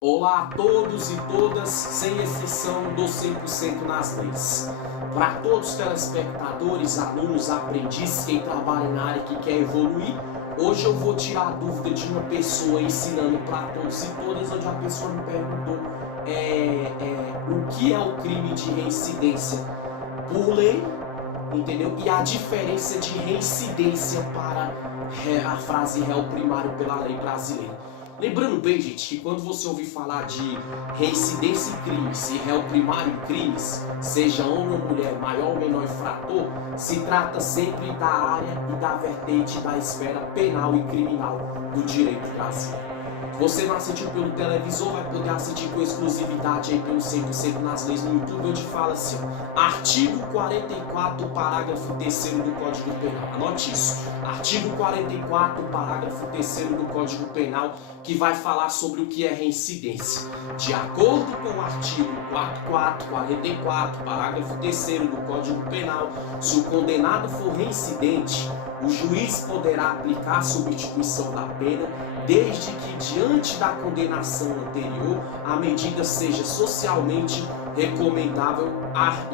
Olá a todos e todas, sem exceção do 100% nas leis. Para todos os telespectadores, alunos, aprendizes, quem trabalha na área que quer evoluir, hoje eu vou tirar a dúvida de uma pessoa ensinando para todos e todas, onde a pessoa me perguntou o que é o crime de reincidência por lei, entendeu? E a diferença de reincidência para a frase réu primário pela lei brasileira. Lembrando bem, gente, que quando você ouvir falar de reincidência em crimes e réu primário em crimes, seja homem ou mulher, maior ou menor infrator, se trata sempre da área e da vertente da esfera penal e criminal do direito brasileiro. Você não assistiu pelo televisor, vai poder assistir com exclusividade aí pelo 100% nas leis no YouTube, onde fala assim, ó, artigo 44, parágrafo 3º do Código Penal. Anote isso. Artigo 44, parágrafo 3º do Código Penal, que vai falar sobre o que é reincidência. De acordo com o artigo 44, parágrafo 3º do Código Penal, se o condenado for reincidente, o juiz poderá aplicar a substituição da pena desde que, diante da condenação anterior, a medida seja socialmente recomendável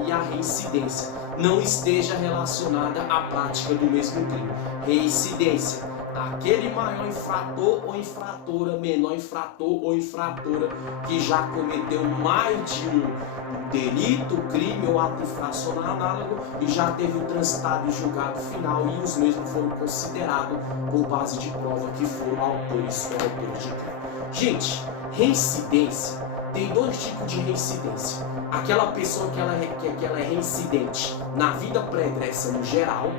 e a reincidência não esteja relacionada à prática do mesmo crime. Reincidência: aquele maior infrator ou infratora, menor infrator ou infratora que já cometeu mais de um delito, crime ou ato infracional análogo e já teve o transitado e julgado final e os mesmos foram considerados por base de prova que foram autores ou autores de crime. Gente, reincidência, tem dois tipos de reincidência. Aquela pessoa que ela é reincidente na vida pregressa no geral,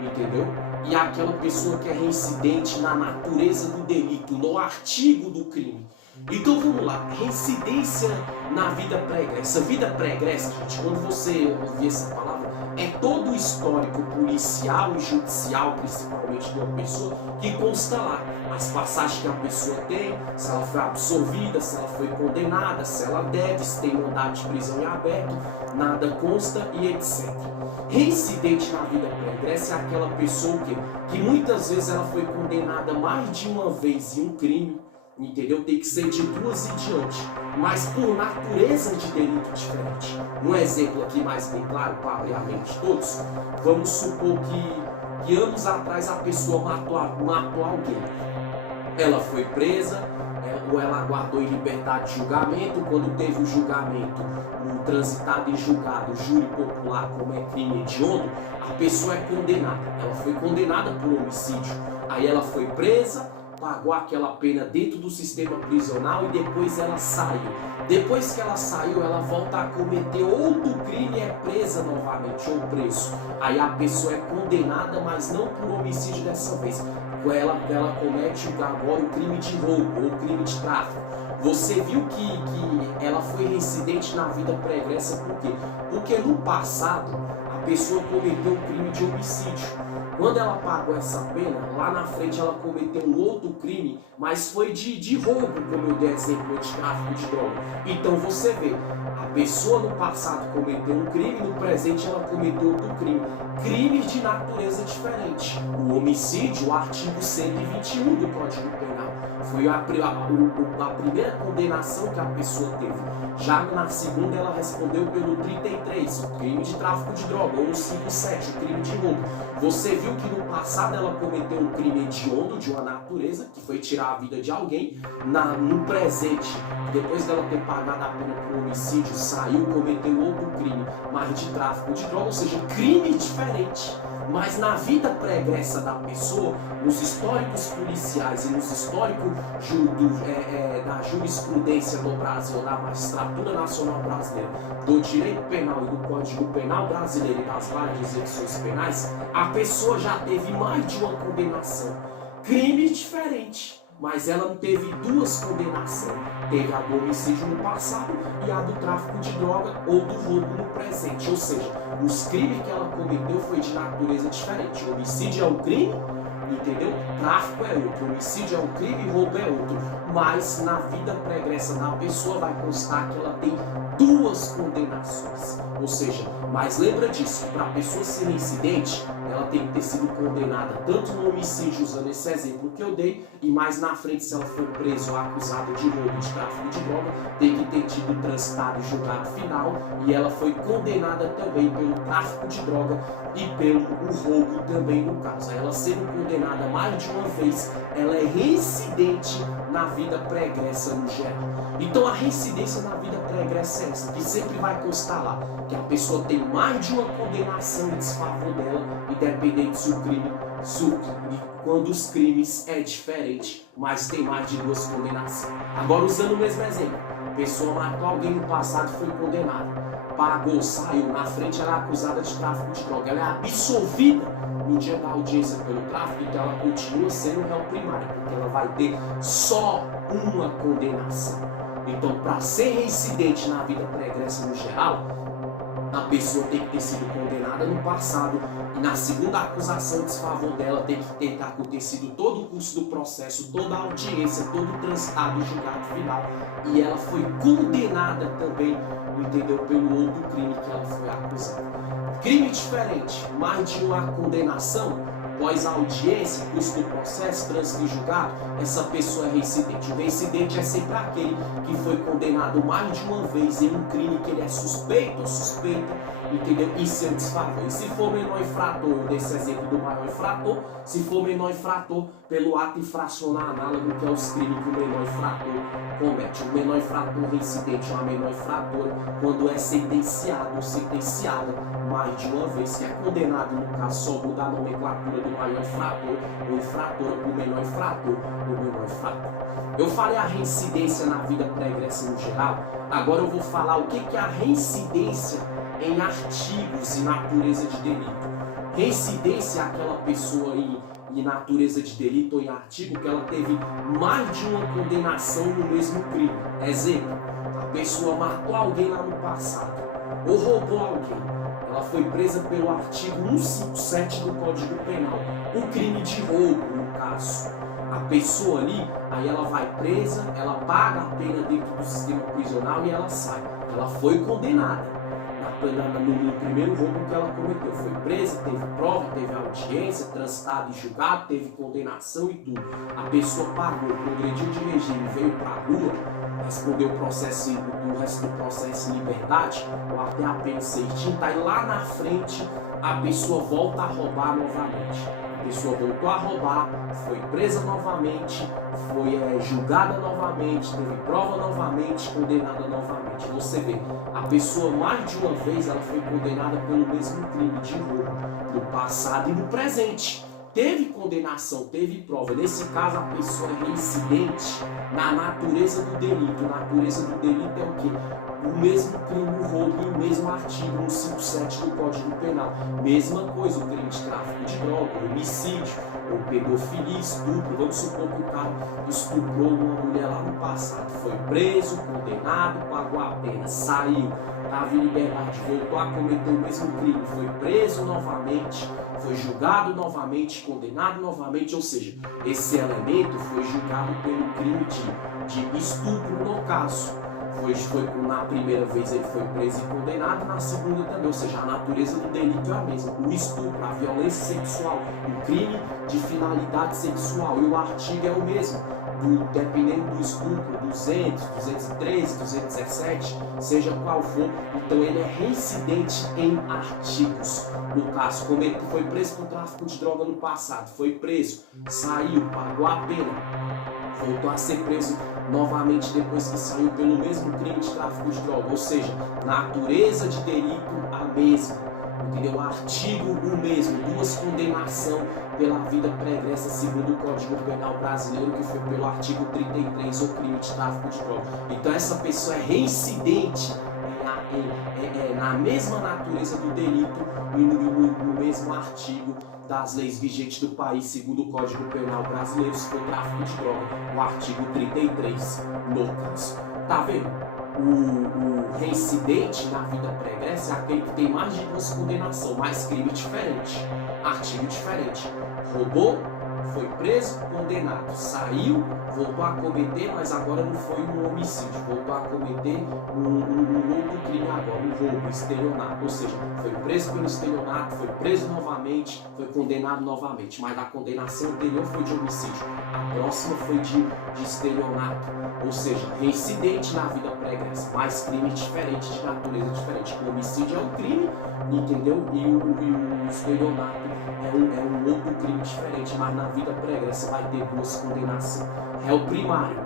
entendeu? E aquela pessoa que é reincidente na natureza do delito, no artigo do crime. Então vamos lá, reincidência na vida pregressa. Vida pregressa, gente, quando você ouvir essa palavra, é todo o histórico policial e judicial, principalmente de uma pessoa, que consta lá. As passagens que a pessoa tem, se ela foi absolvida, se ela foi condenada, se ela deve, se tem mandado de prisão em aberto, nada consta e etc. Reincidente na vida pregressa é aquela pessoa que muitas vezes ela foi condenada mais de uma vez em um crime, entendeu? Tem que ser de duas em diante, mas por natureza de delito diferente. Um exemplo aqui mais bem claro, para abrir a mente de todos, vamos supor que anos atrás a pessoa matou alguém. Ela foi presa, ou ela aguardou em liberdade de julgamento. Quando teve o julgamento, o transitado e julgado, o júri popular, como é crime hediondo, a pessoa é condenada. Ela foi condenada por homicídio. Aí ela foi presa, pagou aquela pena dentro do sistema prisional e depois ela saiu. Depois que ela saiu, ela volta a cometer outro crime e é presa novamente ou preso. Aí a pessoa é condenada, mas não por homicídio dessa vez. Ela comete agora o crime de roubo ou crime de tráfico. Você viu que ela foi reincidente na vida pregressa por quê? Porque no passado a pessoa cometeu um crime de homicídio. Quando ela pagou essa pena, lá na frente ela cometeu um outro crime, mas foi de roubo, como eu dei exemplo, de tráfico de droga. Então você vê, a pessoa no passado cometeu um crime, no presente ela cometeu outro crime. Crimes de natureza diferente. O homicídio, o artigo 121 do Código Penal, foi a primeira condenação que a pessoa teve. Já na segunda ela respondeu pelo 33, o crime de tráfico de droga, ou no 57, o crime de roubo. Você viu que no passado ela cometeu um crime hediondo de uma natureza, que foi tirar a vida de alguém. No presente, depois dela ter pagado a pena por homicídio, saiu, cometeu outro crime, mas de tráfico de droga, ou seja, crime diferente. Mas na vida pregressa da pessoa, nos históricos policiais e nos históricos da jurisprudência do Brasil, da magistratura nacional brasileira, do direito penal e do Código Penal brasileiro e das várias execuções penais, a pessoa já teve mais de uma condenação. Crime diferente, mas ela não teve duas condenações. Teve a do homicídio no passado e a do tráfico de droga ou do roubo no presente. Ou seja, os crimes que ela cometeu foi de natureza diferente. O homicídio é um crime entendeu? Tráfico é outro, homicídio é um crime, roubo é outro. Mas na vida pregressa da pessoa vai constar que ela tem duas condenações. Ou seja, mas lembra disso, para a pessoa ser reincidente, ela tem que ter sido condenada tanto no homicídio, usando esse exemplo que eu dei, e mais na frente, se ela for presa ou acusada de roubo, de tráfico de droga, tem que ter tido transitado e julgado final, e ela foi condenada também pelo tráfico de droga e pelo roubo também no caso. Ela sendo condenada mais de uma vez, ela é reincidente na vida pregressa no geral. Então a reincidência na vida pregressa é essa, que sempre vai constar lá, que a pessoa tem mais de uma condenação em desfavor dela, independente se o crime, quando os crimes é diferente, mas tem mais de duas condenações. Agora usando o mesmo exemplo, a pessoa matou alguém no passado e foi condenada, pagou, saiu, na frente ela é acusada de tráfico de droga, ela é absolvida no dia da audiência pelo tráfico, então ela continua sendo réu primário, porque ela vai ter só uma condenação. Então, para ser reincidente na vida pregressa no geral, a pessoa tem que ter sido condenada no passado e na segunda acusação em desfavor dela tem que ter acontecido todo o curso do processo, toda a audiência, todo o transitado e julgado final, e ela foi condenada também, entendeu, pelo outro crime que ela foi acusada. Crime diferente, mais de uma condenação, após a audiência, curso do processo, trânsito e julgado, essa pessoa é reincidente. O reincidente é sempre aquele que foi condenado mais de uma vez em um crime que ele é suspeito ou suspeita, entendeu? Em seu desfavor. E se for menor infrator, eu dei esse exemplo do maior infrator, se for menor infrator, pelo ato infracional análogo, que é os crimes que o menor infrator comete. O menor infrator reincidente é uma menor infratora quando é sentenciado ou sentenciada mais de uma vez, que é condenado, no caso, só mudar a nomenclatura do maior infrator ou infratora para o menor infrator ou menor infrator. Eu falei a reincidência na vida pregressa no geral, agora eu vou falar o que é a reincidência em artigos e natureza de delito. Reincidência é aquela pessoa em natureza de delito ou em artigo que ela teve mais de uma condenação no mesmo crime. Exemplo, a pessoa matou alguém lá no passado ou roubou alguém. Ela foi presa pelo artigo 157 do Código Penal, o crime de roubo, no caso. A pessoa ali, aí ela vai presa, ela paga a pena dentro do sistema prisional e ela sai. Ela foi condenada no primeiro roubo que ela cometeu. Foi presa, teve prova, teve audiência, transitado e julgado, teve condenação e tudo. A pessoa pagou, progrediu de regime, veio para a rua, respondeu o processo, o resto do processo em liberdade, ou até a pena ser extinta, e lá na frente a pessoa volta a roubar novamente. A pessoa voltou a roubar, foi presa novamente, foi julgada novamente, teve prova novamente, condenada novamente. Você vê, a pessoa mais de uma vez ela foi condenada pelo mesmo crime de roubo, no passado e no presente. Teve condenação, teve prova. Nesse caso, a pessoa é reincidente na natureza do delito. A natureza do delito é o quê? O mesmo crime, o roubo e o mesmo artigo 157 do Código Penal. Mesma coisa, o crime de tráfico de droga, homicídio, ou pedofilia, estupro. Vamos supor que o cara estuprou uma mulher lá no passado. Foi preso, condenado, pagou a pena, saiu, estava em liberdade, voltou a cometer o mesmo crime, foi preso novamente, foi julgado novamente, condenado novamente, ou seja, esse elemento foi julgado pelo crime de estupro no caso. Na primeira vez ele foi preso e condenado, na segunda também, ou seja, a natureza do delito é a mesma. O estupro, a violência sexual, o crime de finalidade sexual e o artigo é o mesmo. Dependendo do estupro, 200, 213, 217, seja qual for, então ele é reincidente em artigos. No caso, como ele foi preso por tráfico de droga no passado, foi preso, saiu, pagou a pena, voltou a ser preso novamente depois que saiu pelo mesmo crime de tráfico de droga, ou seja, natureza de delito a mesma, entendeu? Artigo o mesmo, duas condenações pela vida pregressa segundo o Código Penal brasileiro, que foi pelo artigo 33, o crime de tráfico de droga. Então essa pessoa é reincidente na mesma natureza do delito e no mesmo artigo das leis vigentes do país, segundo o Código Penal brasileiro, se for tráfico de droga, o artigo 33, no caso. Tá vendo? O reincidente na vida pregressa é aquele que tem mais de duas condenações, mas crime diferente, artigo diferente. Roubou, foi preso, condenado, saiu, voltou a cometer, mas agora não foi um homicídio, voltou a cometer um outro crime agora, um roubo, estelionato, ou seja, foi preso pelo estelionato, foi preso novamente, foi condenado novamente, mas a condenação anterior foi de homicídio, a próxima foi de estelionato, ou seja, reincidente na vida pregressa, mas crime diferente, de natureza diferente. O homicídio é um crime, entendeu? E o estelionato é um outro crime diferente, mas na vida pregressa vai ter duas condenações. Réu primário,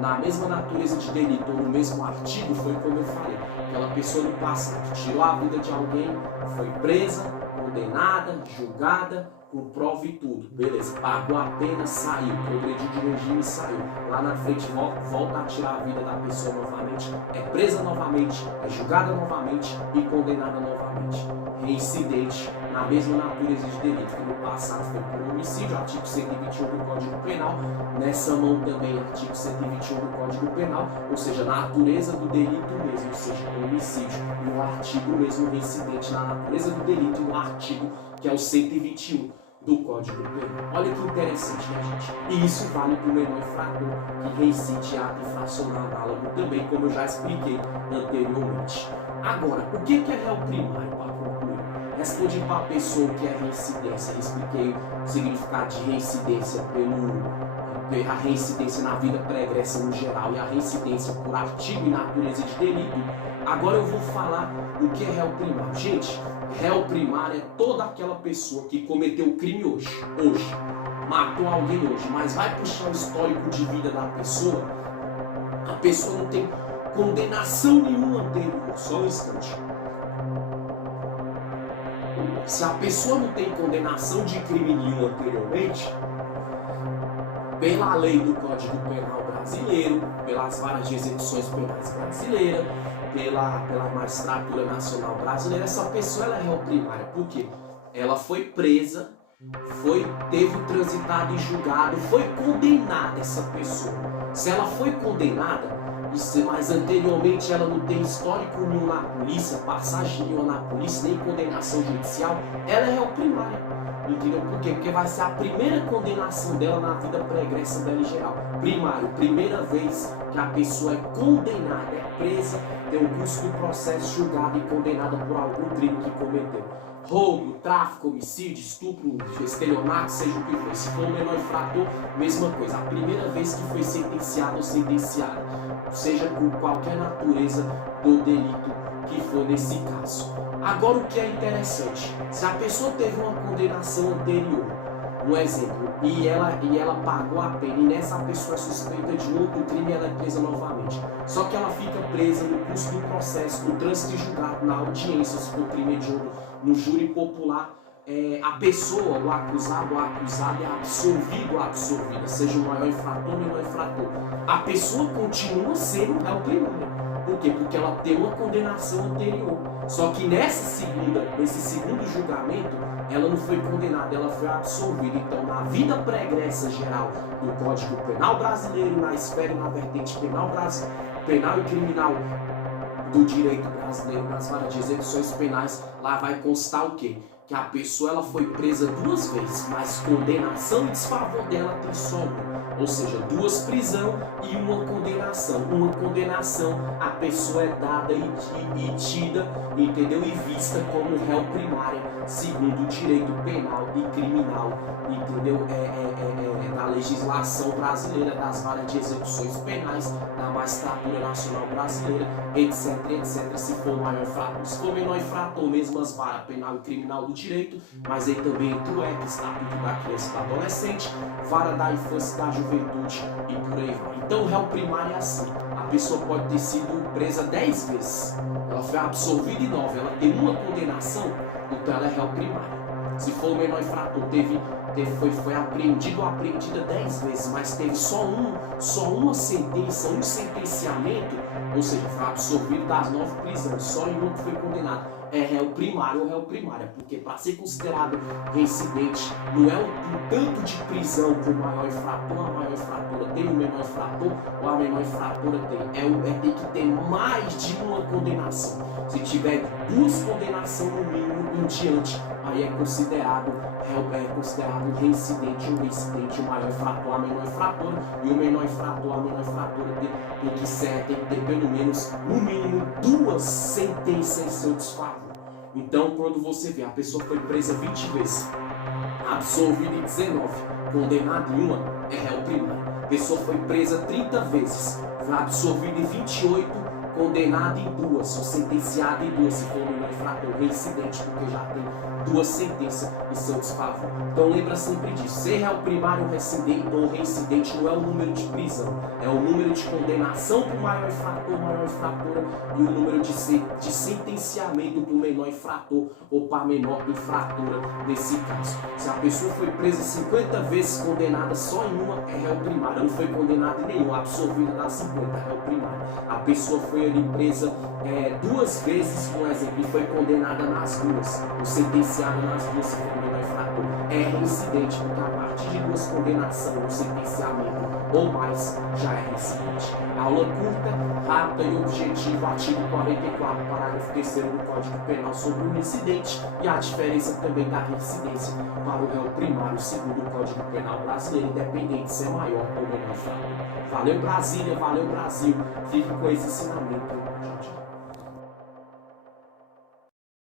na mesma natureza de delito ou no mesmo artigo, foi como eu falei, aquela pessoa no passado tirou a vida de alguém, foi presa, condenada, julgada, com prova e tudo, beleza, pagou a pena, saiu, progrediu de regime e saiu, lá na frente volta a tirar a vida da pessoa novamente, é presa novamente, é julgada novamente e condenada novamente, reincidente na mesma natureza de delito, que no passado foi por homicídio, artigo 121 do Código Penal, nessa mão também artigo 121 do Código Penal, ou seja, natureza do delito mesmo, ou seja, homicídio, e o artigo mesmo reincidente na natureza do delito e o artigo que é o 121 do Código Penal. Olha que interessante, né, gente? E isso vale para o menor infrator que reincide ato infracional análogo também, como eu já expliquei anteriormente. Agora, o que é réu primário, para concluir? Respondi para a pessoa o que é reincidência, expliquei o significado de reincidência a reincidência na vida pregressa no geral e a reincidência por artigo e natureza de delito. Agora eu vou falar o que é réu primário. Gente, réu primário é toda aquela pessoa que cometeu o crime hoje, matou alguém hoje, mas vai puxar o histórico de vida da pessoa, a pessoa não tem condenação nenhuma anterior, só um instante. Se a pessoa não tem condenação de crime nenhum anteriormente, pela lei do Código Penal brasileiro, pelas varas de execuções penais brasileiras, pela magistratura nacional brasileira, essa pessoa ela é réu primária. Por quê? Ela foi presa, teve transitado e julgado, foi condenada essa pessoa. Se ela foi condenada, mas anteriormente ela não tem histórico nenhum na polícia, passagem nenhuma na polícia, nem condenação judicial, ela é réu primária. Entendeu? Por quê? Porque vai ser a primeira condenação dela na vida pregressa dela em geral. Primário, primeira vez que a pessoa é condenada, é presa, tem um curso do processo, julgada e condenada por algum crime que cometeu. Roubo, tráfico, homicídio, estupro, estelionato, seja o que for. Se for o menor infrator, mesma coisa. A primeira vez que foi sentenciado ou sentenciada, seja por qualquer natureza do delito que for nesse caso. Agora o que é interessante, se a pessoa teve uma condenação anterior, um exemplo, e ela pagou a pena, e nessa pessoa é suspeita de outro crime, ela é presa novamente. Só que ela fica presa no curso do processo, no trânsito julgado, na audiência, se for crime hediondo, no júri popular, a pessoa, o acusado, a acusada é absolvido ou absolvida, seja o maior infrator ou o menor infrator. A pessoa continua sendo réu primário. Por quê? Porque ela tem uma condenação anterior. Só que nesse segundo julgamento, ela não foi condenada, ela foi absolvida. Então, na vida pregressa geral do Código Penal brasileiro, na esfera e na vertente penal e criminal do direito brasileiro, nas varas de execuções penais, lá vai constar o quê? Que a pessoa ela foi presa duas vezes, mas condenação e desfavor dela tem só uma. Ou seja, duas prisão e uma condenação. Uma condenação, a pessoa é dada e tida, entendeu? E vista como réu primária, segundo o direito penal e criminal, entendeu? Da legislação brasileira, das varas de execuções penais, da magistratura nacional brasileira, etc, etc. Se for maior infrator, se for menor infrator, mesmas varas penal e criminal do direito, mas aí também entra o ECA, Estatuto da Criança e do Adolescente, vara da infância e da juventude e por aí vai. Então o réu primário é assim, a pessoa pode ter sido presa 10 vezes, ela foi absolvida e 9, ela tem uma condenação, então ela é réu primário. Se for o menor infrator, foi apreendido ou apreendida 10 vezes, mas teve só uma sentença, um sentenciamento, ou seja, foi absolvido das 9 prisões, só em uma que foi condenado. é réu primário ou réu primária, porque para ser considerado reincidente não é o tanto de prisão que o maior infrator, a maior infratora tem, o menor infrator ou a menor infratora tem, tem que ter mais de uma condenação. Se tiver 2 condenações no mínimo em diante, aí é considerado reincidente, o reincidente, o maior infrator, a menor infratora, e o menor infrator, a menor infratora tem que ter pelo menos, no mínimo, 2 sentenças em seu desfavor. Então, quando você vê a pessoa foi presa 20 vezes, absolvida em 19, condenada em 1, é réu primário. A pessoa foi presa 30 vezes, foi absolvida em 28, condenada em 2, ou sentenciada em 2, se for o menor infrator, reincidente, porque já tem 2 sentenças em seu desfavor. Então lembra sempre disso, ser réu primário ou reincidente não é o número de prisão, é o número de condenação para o maior infrator, maior infratora, e o número de sentenciamento para o menor infrator ou para a menor infratora nesse caso. Se a pessoa foi presa 50 vezes, condenada só em 1, é réu primário, não foi condenada em nenhuma, absolvida nas 50, é réu primário. A pessoa foi ali presa 2 vezes, por exemplo, e foi condenada nas 2, ou sentenciada nas 2, se for o menor infrator, é reincidente, porque a partir de 2 condenações ou sentenciamento ou mais, já é reincidente. Aula curta, rápida e objetiva, artigo 44, parágrafo 3º do Código Penal sobre o reincidente e a diferença também da reincidência para o réu primário, segundo o Código Penal brasileiro, independente se é maior ou menor infrator. Valeu Brasília, valeu Brasil, fique com esse ensinamento.